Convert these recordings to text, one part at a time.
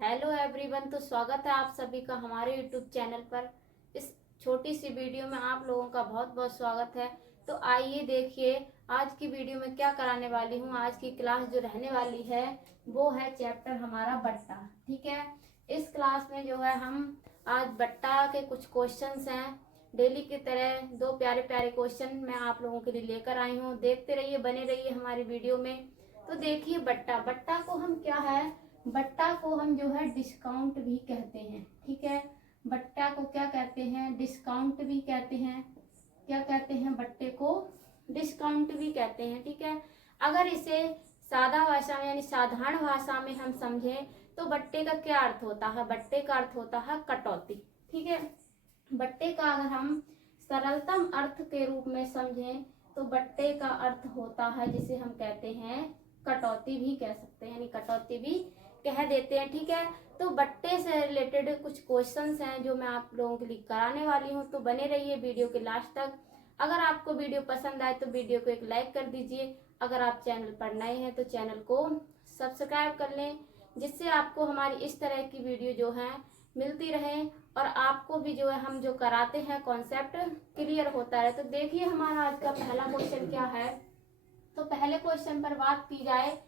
Hello everyone. तो स्वागत है आप सभी का हमारे यूट्यूब चैनल पर। इस छोटी सी वीडियो में आप लोगों का बहुत बहुत स्वागत है। तो आइए देखिए आज की वीडियो में क्या कराने वाली हूँ। आज की क्लास जो रहने वाली है वो है चैप्टर हमारा बट्टा। ठीक है, इस क्लास में जो है हम आज बट्टा के कुछ क्वेश्चंस हैं। डेली की तरह दो प्यारे प्यारे क्वेश्चन मैं आप लोगों के लिए लेकर आई हूँ। देखते रहिए, बने रहिए हमारी वीडियो में। तो देखिए बट्टा, बट्टा को हम क्या है, बट्टा को हम जो है डिस्काउंट भी कहते हैं। ठीक है, बट्टा को क्या कहते हैं, डिस्काउंट भी कहते हैं। क्या कहते हैं, बट्टे को डिस्काउंट भी कहते हैं। ठीक है, अगर इसे सादा भाषा में यानी साधारण भाषा में हम समझें तो बट्टे का क्या अर्थ होता है, बट्टे का अर्थ होता है कटौती। ठीक है, बट्टे का अगर हम सरलतम अर्थ के रूप में समझें तो बट्टे का अर्थ होता है जिसे हम कहते हैं कटौती भी कह सकते हैं, यानी कटौती भी कह देते हैं। ठीक है, तो बट्टे से रिलेटेड कुछ क्वेश्चंस हैं जो मैं आप लोगों के लिए कराने वाली हूं। तो बने रहिए वीडियो के लास्ट तक। अगर आपको वीडियो पसंद आए तो वीडियो को एक लाइक कर दीजिए। अगर आप चैनल पर नए हैं तो चैनल को सब्सक्राइब कर लें, जिससे आपको हमारी इस तरह की वीडियो जो है मिलती रहे और आपको भी जो है हम जो कराते हैं कॉन्सेप्ट क्लियर होता है। तो देखिए हमारा आज का पहला क्वेश्चन क्या है। तो पहले क्वेश्चन पर बात की जाए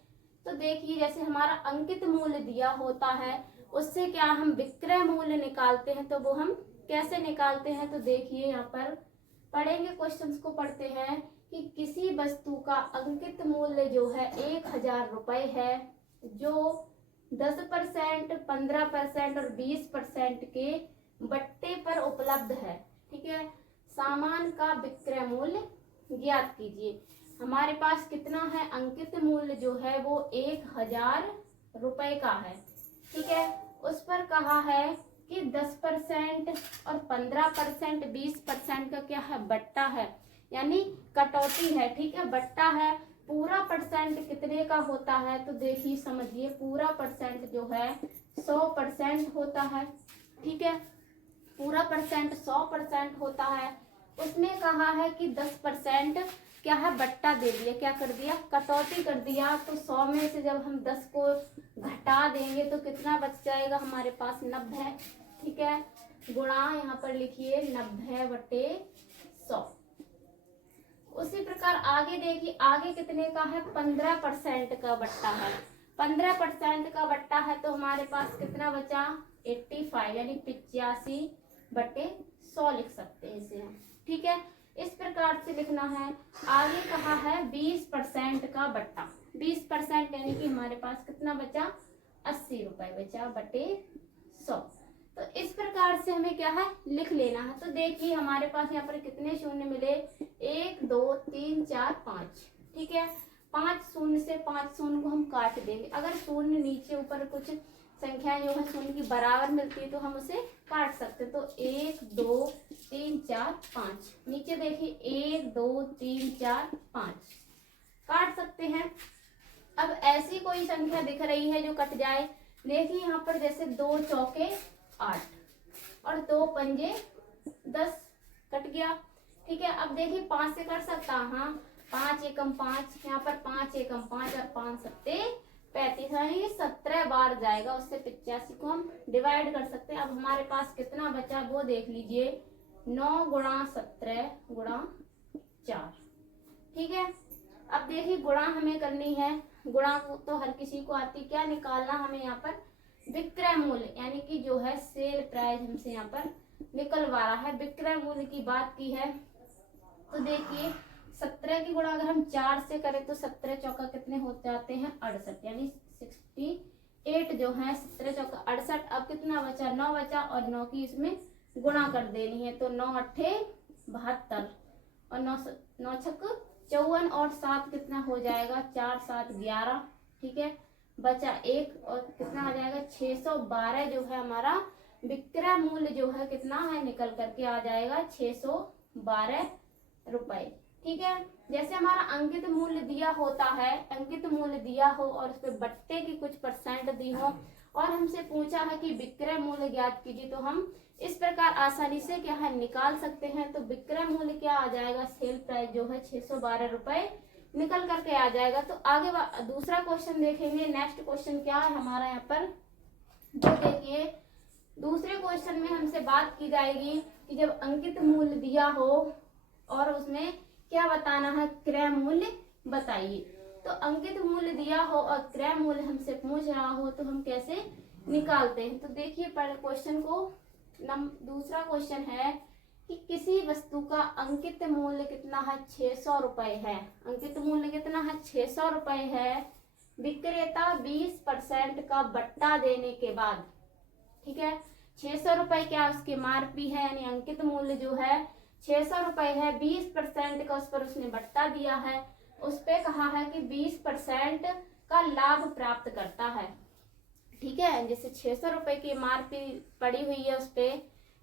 तो देखिए, जैसे हमारा अंकित मूल्य दिया होता है उससे क्या हम विक्रय मूल्य निकालते हैं, तो वो हम कैसे निकालते हैं। तो देखिए यहाँ पर पढ़ेंगे, क्वेश्चंस को पढ़ते हैं कि किसी वस्तु का अंकित मूल्य जो है 1000 रुपए है, जो 10%, 15% और 20% के बट्टे पर उपलब्ध है। ठीक है, सामान का विक्रय मूल्य ज्ञात कीजिए। हमारे पास कितना है, अंकित मूल्य जो है वो 1000 रुपए का है। ठीक है, उस पर कहा है कि 10% और 15%, 20% का क्या है, बट्टा है, यानी कटौती है। ठीक है, बट्टा है। पूरा परसेंट कितने का होता है, तो देखिए समझिए, पूरा परसेंट जो है 100% होता है। ठीक है, पूरा परसेंट 100% होता है। उसमें कहा है कि 10% क्या है, बट्टा दे दिया, क्या कर दिया, कटौती कर दिया। तो 100 में से जब हम 10 को घटा देंगे तो कितना बच जाएगा हमारे पास, 90। ठीक है, गुणा यहाँ पर लिखिए 90/100। उसी प्रकार आगे देखिए, आगे कितने का है, 15% का बट्टा है। 15% का बट्टा है तो हमारे पास कितना बचा, 85, यानी 85/100 लिख सकते हैं इसे हम। ठीक है, इस प्रकार से लिखना है। आगे कहा है 20% का बट्टा, 20% यानी कि हमारे पास कितना बचा, 80 रुपए बचा बटे 100। तो इस प्रकार से हमें क्या है, लिख लेना है। तो देखिए हमारे पास यहाँ पर कितने शून्य मिले, 1 2 3 4 5। ठीक है, 5 शून्य से 5 शून्य को हम काट देंगे। अगर शून्य नीचे ऊपर कुछ संख्याएं जो है शून्य की बराबर मिलती है तो हम उसे काट सकते। तो 1 2 3 4 5, नीचे देखिए 1 2 3 4 5 काट सकते हैं। अब ऐसी कोई संख्या दिख रही है जो कट जाए, देखिए यहाँ पर जैसे 2 चौके 8 और 2 पंजे 10, कट गया। ठीक है, अब देखिए 5 से कर सकता, हाँ, 5 एकम 5, यहाँ पर 5 एकम 5 और 5 सत्ते 35, यानी 17 बार जाएगा। उससे 85 को हम डिवाइड कर सकते हैं। अब हमारे पास कितना बचा वो देख लीजिए, 9 गुणा 17 गुणा 4। ठीक है, अब देखिए गुणा हमें करनी है, गुणा तो हर किसी को आती, क्या निकालना हमें यहाँ पर, विक्रय मूल्य, यानी कि जो है सेल प्राइस हमसे यहाँ पर निकलवा रहा है। विक्रय मूल्य की बात की है तो देखिए 17 की गुणा अगर हम 4 से करें तो 17 चौका कितने हो जाते हैं, 68, यानी 68 जो है 17 चौका 68। अब कितना बचा, 9 बचा और 9 की इसमें गुणा कर देनी है। तो 9 अट्ठे 72 और 9 छक 54 और 7 कितना हो जाएगा, 4 7 11। ठीक है, बचा 1 और कितना आ जाएगा, 612 जो है हमारा विक्रय मूल्य जो है कितना है, निकल करके आ जाएगा 612 रुपए। ठीक है, जैसे हमारा अंकित मूल्य दिया होता है, अंकित मूल्य दिया हो और उस पर बट्टे की कुछ परसेंट दी हो और हमसे पूछा है कि विक्रय मूल्य ज्ञात कीजिए, तो हम इस प्रकार आसानी से क्या है निकाल सकते हैं। तो विक्रय मूल्य क्या आ जाएगा, सेल प्राइस जो है 612 रुपए निकल करके आ जाएगा। तो आगे दूसरा क्वेश्चन देखेंगे। नेक्स्ट क्वेश्चन क्या है हमारा यहाँ पर, तो देखिए दूसरे क्वेश्चन में हमसे बात की जाएगी कि जब अंकित मूल्य दिया हो और उसमें क्या बताना है, क्रय मूल्य बताइए। तो अंकित मूल्य दिया हो और क्रय मूल्य हमसे पूछ रहा हो तो हम कैसे निकालते हैं। तो देखिए पहले क्वेश्चन को, दूसरा क्वेश्चन है कि किसी वस्तु का अंकित मूल्य कितना है, 600 रुपए है। अंकित मूल्य कितना है, 600 रुपए है। विक्रेता 20% का बट्टा देने के बाद, ठीक है, 600 रुपए क्या उसकी MRP है, यानी अंकित मूल्य जो है 600 रुपए है। 20% का उस पर उसने बट्टा दिया है, उस पे कहा है कि 20% का लाभ प्राप्त करता है। ठीक है, जैसे 600 रुपए की MRP पड़ी हुई है उस पे,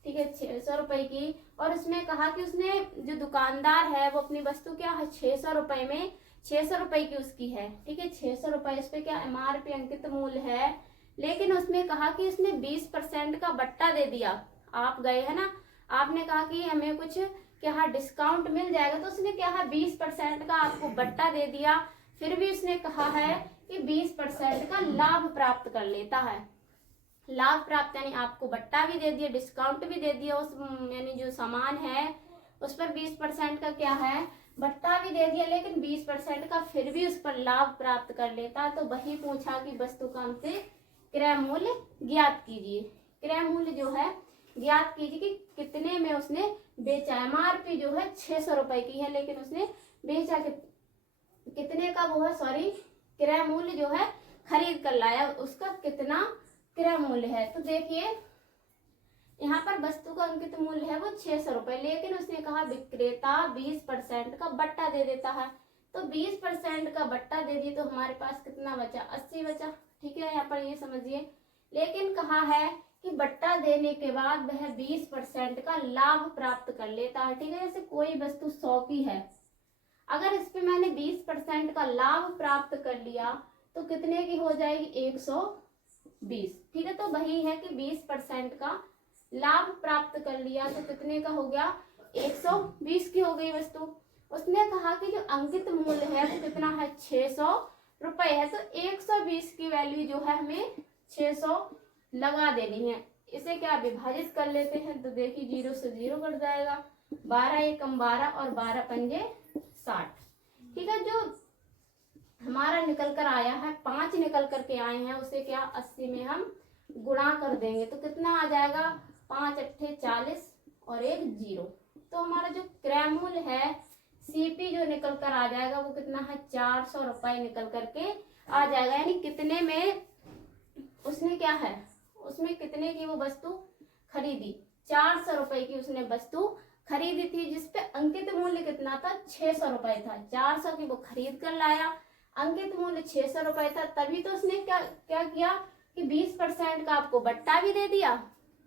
ठीक है, 600 रुपए की, और उसमें कहा कि उसने जो दुकानदार है वो अपनी वस्तु क्या है 600 रुपए में, 600 रुपए की उसकी है, ठीक है, 600 रुपए उस पे क्या MRP अंकित मूल्य है। लेकिन उसने कहा कि उसने 20% का बट्टा दे दिया। आप गए है ना, आपने कहा कि हमें कुछ क्या डिस्काउंट मिल जाएगा, तो उसने क्या है 20% का आपको बट्टा दे दिया। फिर भी उसने कहा है कि 20% का लाभ प्राप्त कर लेता है। लाभ प्राप्त यानी आपको बट्टा भी दे दिया, डिस्काउंट भी दे दिया, उस यानी जो सामान है उस पर 20% का क्या है बट्टा भी दे दिया, लेकिन 20% का फिर भी उस पर लाभ प्राप्त कर लेता। तो वही पूछा कि वस्तु का हमसे क्रय मूल्य ज्ञात कीजिए। क्रय मूल्य जो है ज्ञात कीजिए कि कितने में उसने बेचा। MRP जो है 600 रुपए की है, लेकिन उसने बेचा कितने का, वो है सॉरी क्रय मूल्य जो है खरीद कर लाया, उसका कितना क्रय मूल्य है। तो देखिए यहाँ पर वस्तु का अंकित मूल्य है वो 600 रुपए, लेकिन उसने कहा विक्रेता 20% का बट्टा दे देता है। तो 20% का बट्टा दे दिए तो हमारे पास कितना बचा, 80 बचा। ठीक है, यहाँ पर ये समझिए। लेकिन कहा है कि बट्टा देने के बाद वह 20% का लाभ प्राप्त कर लेता है। ठीक है, जैसे कोई वस्तु 100 की है, अगर इस पे मैंने 20% का लाभ प्राप्त कर लिया तो कितने की हो जाएगी, 120। ठीक है, तो वही है कि 20% का लाभ प्राप्त कर लिया तो कितने का हो गया, 120 की हो गई वस्तु। उसने कहा कि जो अंकित मूल्य है वो कितना है, 600 रुपए है। तो 120 की वैल्यू जो है हमें 600 लगा देनी है। इसे क्या विभाजित कर लेते हैं, तो देखिए 0 से 0 कट जाएगा, 12 एकम 12 और 12 पंजे 60। ठीक है, जो हमारा निकल कर आया है, 5 निकल करके आए हैं, उसे क्या 80 में हम गुणा कर देंगे तो कितना आ जाएगा, 5 अट्ठे 40 और 1 0। तो हमारा जो क्रय मूल्य है CP जो निकल कर आ जाएगा वो कितना है, 400 रुपए निकल करके आ जाएगा। यानी कितने में उसने क्या है, उसमें कितने की वो वस्तु खरीदी, 400 रुपए की उसने वस्तु खरीदी थी, जिसपे अंकित मूल्य कितना था, 600 रुपए था। 400 की वो खरीद कर लाया, अंकित मूल्य 600 रुपए था, तभी तो उसने क्या किया कि 20% का आपको बट्टा भी दे दिया,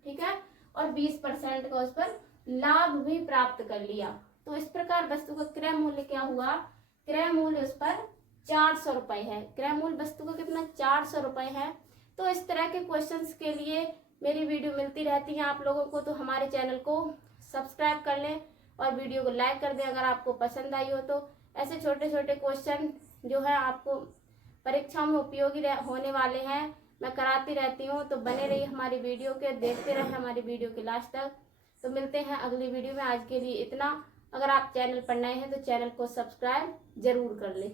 ठीक है, और 20% का उस पर लाभ भी प्राप्त कर लिया। तो इस प्रकार वस्तु का क्रय मूल्य क्या हुआ, क्रय मूल्य उस पर 400 रुपए है। क्रय मूल्य वस्तु का कितना, 400 रुपए है। तो इस तरह के क्वेश्चंस के लिए मेरी वीडियो मिलती रहती है आप लोगों को, तो हमारे चैनल को सब्सक्राइब कर लें और वीडियो को लाइक कर दें अगर आपको पसंद आई हो तो। ऐसे छोटे छोटे क्वेश्चन जो है आपको परीक्षाओं में उपयोगी होने वाले हैं, मैं कराती रहती हूँ। तो बने रहिए हमारी वीडियो के, देखते रहें हमारी वीडियो के लास्ट तक। तो मिलते हैं अगली वीडियो में, आज के लिए इतना। अगर आप चैनल पर नए हैं तो चैनल को सब्सक्राइब जरूर कर लें।